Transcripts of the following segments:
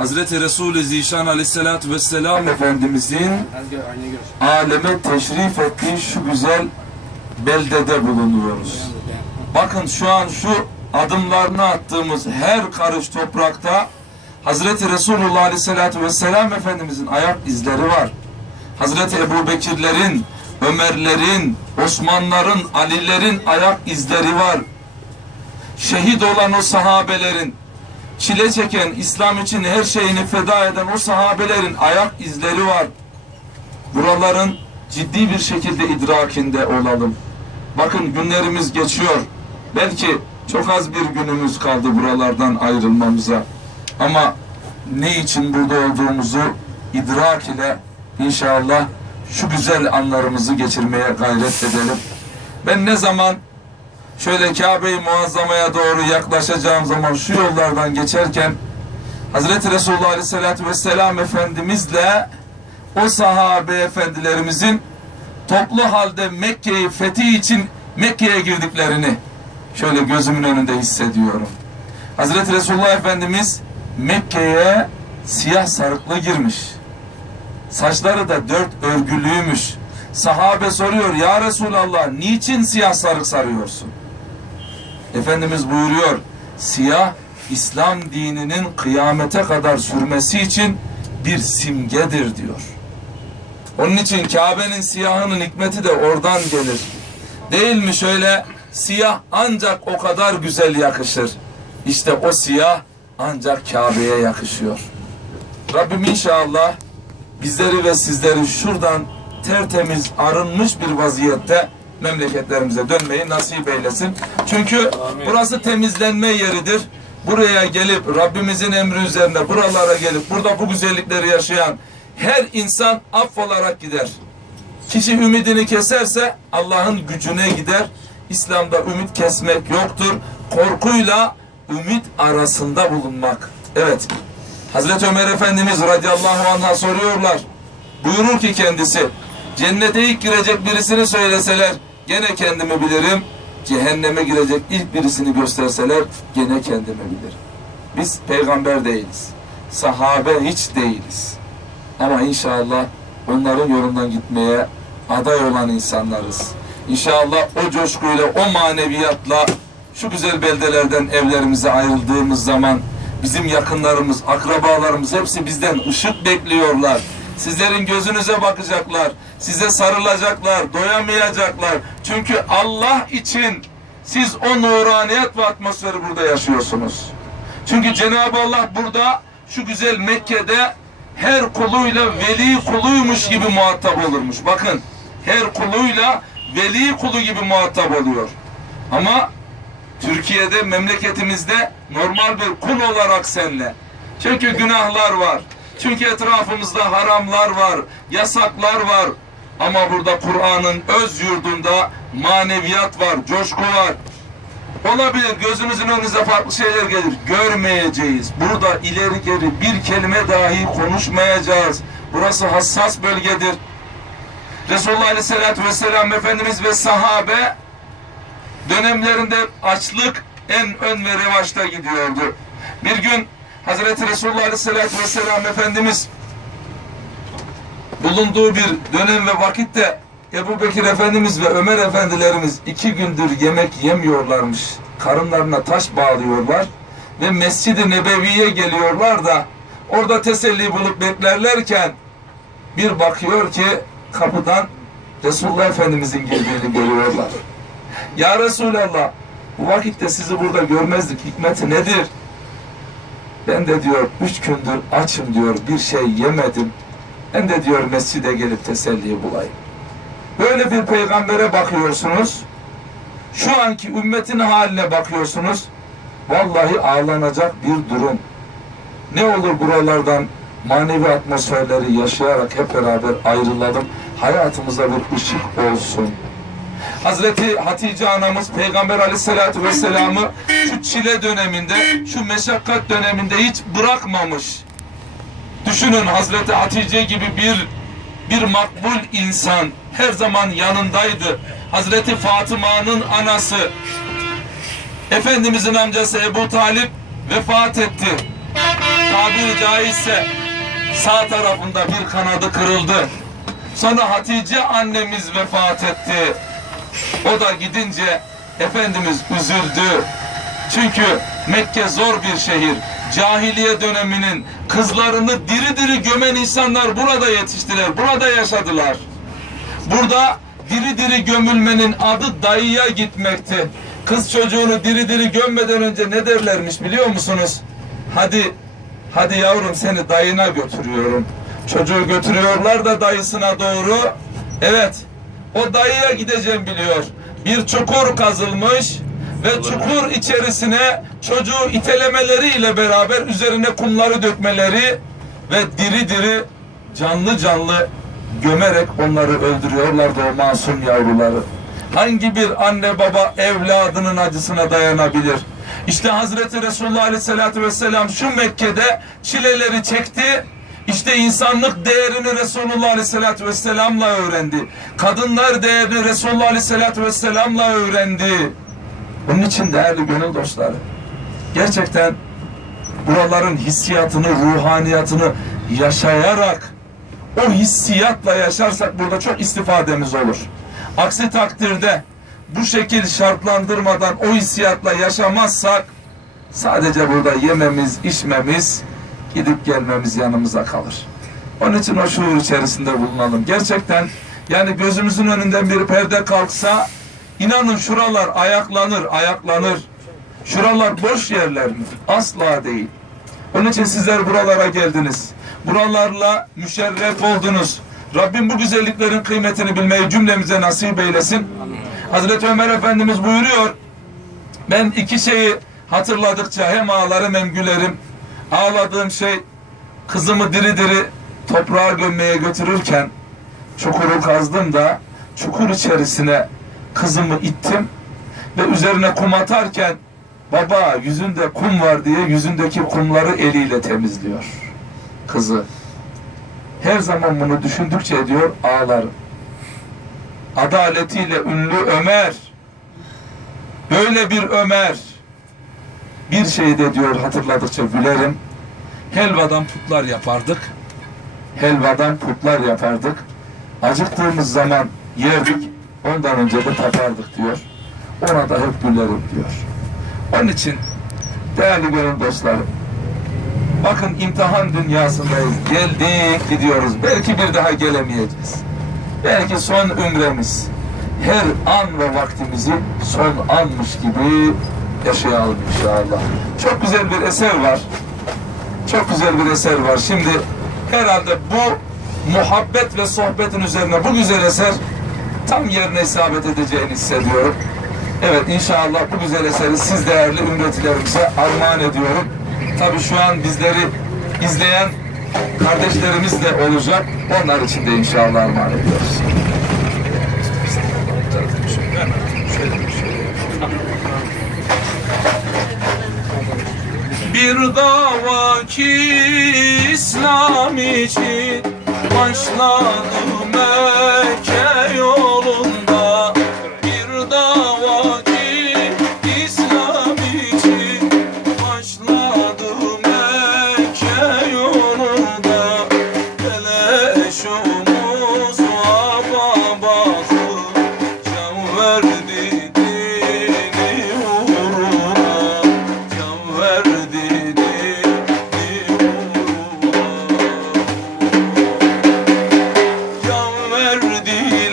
Hazreti Resulü Zişan Aleyhisselatü Vesselam Efendimizin aleme teşrif ettiği şu güzel beldede bulunuyoruz. Bakın şu an şu adımlarını attığımız her karış toprakta Hazreti Resulullah Aleyhisselatü Vesselam Efendimizin ayak izleri var. Hazreti Ebu Bekirlerin, Ömerlerin, Osmanların, Alilerin ayak izleri var. Şehit olan o sahabelerin, çile çeken, İslam için her şeyini feda eden o sahabelerin ayak izleri var. Buraların ciddi bir şekilde idrakinde olalım. Bakın günlerimiz geçiyor. Belki çok az bir günümüz kaldı buralardan ayrılmamıza. Ama ne için burada olduğumuzu idrak ile inşallah şu güzel anlarımızı geçirmeye gayret edelim. Ben ne zaman şöyle Kabe-i Muazzama'ya doğru yaklaşacağım zaman şu yollardan geçerken Hazreti Resulullah Aleyhisselatü Vesselam Efendimizle o sahabe efendilerimizin toplu halde Mekke'yi fethi için Mekke'ye girdiklerini şöyle gözümün önünde hissediyorum. Hazreti Resulullah Efendimiz Mekke'ye siyah sarıklı girmiş. Saçları da dört örgülüymüş. Sahabe soruyor ya Resulallah niçin siyah sarık sarıyorsun? Efendimiz buyuruyor siyah İslam dininin kıyamete kadar sürmesi için bir simgedir diyor. Onun için Kabe'nin siyahının hikmeti de oradan gelir. Değil mi şöyle siyah ancak o kadar güzel yakışır. İşte o siyah ancak Kabe'ye yakışıyor. Rabbim inşallah bizleri ve sizleri şuradan tertemiz arınmış bir vaziyette memleketlerimize dönmeyi nasip eylesin. Çünkü burası temizlenme yeridir. Buraya gelip Rabbimizin emri üzerine buralara gelip burada bu güzellikleri yaşayan her insan affolarak gider. Kişi ümidini keserse Allah'ın gücüne gider. İslam'da ümit kesmek yoktur. Korkuyla ümit arasında bulunmak. Evet. Hazreti Ömer Efendimiz radıyallahu anh'a soruyorlar. Buyurur ki kendisi cennete ilk girecek birisini söyleseler gene kendimi bilirim. Cehenneme girecek ilk birisini gösterseler gene kendimi bilirim. Biz peygamber değiliz. Sahabe hiç değiliz. Ama inşallah onların yolundan gitmeye aday olan insanlarız. İnşallah o coşkuyla, o maneviyatla şu güzel beldelerden evlerimize ayrıldığımız zaman bizim yakınlarımız, akrabalarımız hepsi bizden ışık bekliyorlar. Sizlerin gözünüze bakacaklar, size sarılacaklar, doyamayacaklar. Çünkü Allah için siz o nuraniyet ve atmosferi burada yaşıyorsunuz. Çünkü Cenab-ı Allah burada şu güzel Mekke'de her kuluyla veli kuluymuş gibi muhatap olurmuş. Bakın her kuluyla veli kulu gibi muhatap oluyor. Ama Türkiye'de memleketimizde normal bir kul olarak senle. Çünkü günahlar var. Çünkü etrafımızda haramlar var, yasaklar var. Ama burada Kur'an'ın öz yurdunda maneviyat var, coşku var. Olabilir gözünüzün önünüze farklı şeyler gelir. Görmeyeceğiz. Burada ileri geri bir kelime dahi konuşmayacağız. Burası hassas bölgedir. Resulullah Aleyhisselatü Vesselam Efendimiz ve sahabe dönemlerinde açlık en ön ve revaçta gidiyordu. Bir gün Hazreti Resulullah Aleyhisselatü Vesselam Efendimiz bulunduğu bir dönem ve vakitte Ebu Bekir Efendimiz ve Ömer Efendilerimiz iki gündür yemek yemiyorlarmış. Karınlarına taş bağlıyorlar ve Mescid-i Nebevi'ye geliyorlar da orada teselli bulup beklerlerken bir bakıyor ki kapıdan Resulullah Efendimizin girdiğini görüyorlar. Ya Resulallah bu vakitte sizi burada görmezdik. Hikmeti nedir? Ben de diyor üç gündür açım diyor bir şey yemedim. Ben de diyor mescide gelip teselli bulayım. Böyle bir peygambere bakıyorsunuz. Şu anki ümmetin haline bakıyorsunuz. Vallahi ağlanacak bir durum. Ne olur buralardan manevi atmosferleri yaşayarak hep beraber ayrılalım. Hayatımıza bir ışık olsun. Hazreti Hatice anamız Peygamber aleyhissalatü vesselam'ı şu çile döneminde, şu meşakkat döneminde hiç bırakmamış. Düşünün Hazreti Hatice gibi bir bir makbul insan her zaman yanındaydı. Hazreti Fatıma'nın anası Efendimizin amcası Ebu Talip vefat etti. tabiri caizse sağ tarafında bir kanadı kırıldı. Sonra Hatice annemiz vefat etti. O da gidince Efendimiz üzüldü. Çünkü Mekke zor bir şehir. Cahiliye döneminin kızlarını diri diri gömen insanlar burada yetiştiler, burada yaşadılar. Burada diri diri gömülmenin adı dayıya gitmekti. Kız çocuğunu diri diri gömmeden önce ne derlermiş biliyor musunuz? Hadi, hadi yavrum seni dayına götürüyorum. Çocuğu götürüyorlar da dayısına doğru. Evet, o dayıya gideceğim biliyor. Bir çukur kazılmış ve çukur içerisine çocuğu itelemeleriyle beraber üzerine kumları dökmeleri ve diri diri canlı canlı gömerek onları öldürüyorlardı o masum yavruları. Hangi bir anne baba evladının acısına dayanabilir? İşte Hazreti Resulullah Aleyhisselatü Vesselam şu Mekke'de çileleri çekti. İşte insanlık değerini Resulullah Aleyhisselatü Vesselam'la öğrendi. Kadınlar değerini Resulullah Aleyhisselatü Vesselam'la öğrendi. Bunun için değerli gönül dostları, gerçekten buraların hissiyatını, ruhaniyatını yaşayarak o hissiyatla yaşarsak burada çok istifademiz olur. Aksi takdirde bu şekil şartlandırmadan o hissiyatla yaşamazsak sadece burada yememiz, içmemiz, gidip gelmemiz yanımıza kalır. Onun için o şuur içerisinde bulunalım. Gerçekten yani gözümüzün önünden bir perde kalksa inanın şuralar ayaklanır, ayaklanır. Şuralar boş yerler mi? Asla değil. Onun için sizler buralara geldiniz. Buralarla müşerref oldunuz. Rabbim bu güzelliklerin kıymetini bilmeyi cümlemize nasip eylesin. Hazreti Ömer Efendimiz buyuruyor. Ben iki şeyi hatırladıkça hem ağlarım hem gülerim. Ağladığım şey kızımı diri diri toprağa gömmeye götürürken çukuru kazdım da çukur içerisine kızımı ittim ve üzerine kum atarken baba yüzünde kum var diye yüzündeki kumları eliyle temizliyor kızı. Her zaman bunu düşündükçe diyor ağlarım. Adaletiyle ünlü Ömer. Böyle bir Ömer. Bir şey de diyor hatırladıkça gülerim. Helvadan putlar yapardık. Helvadan putlar yapardık. Acıktığımız zaman yerdik. Ondan önce de tapardık diyor. Ona da hep gülerim diyor. Onun için değerli gönül dostlarım Bakın imtihan dünyasındayız. Geldik gidiyoruz. Belki bir daha gelemeyeceğiz. Belki son ümremiz. Her an ve vaktimizi son anmış gibi yaşayalım inşallah. Çok güzel bir eser var. Çok güzel bir eser var. Şimdi herhalde bu muhabbet ve sohbetin üzerine bu güzel eser tam yerine isabet edeceğini hissediyorum. Evet inşallah bu güzel eseri siz değerli ümmetilerimize armağan ediyorum. Tabii şu an bizleri izleyen kardeşlerimiz de olacak. Onlar için de inşallah armağan ediyoruz. Bir dava ki İslam için başladı Mekke Can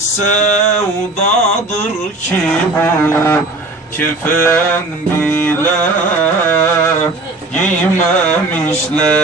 sevdadır ki bu Kefen bile giymemişler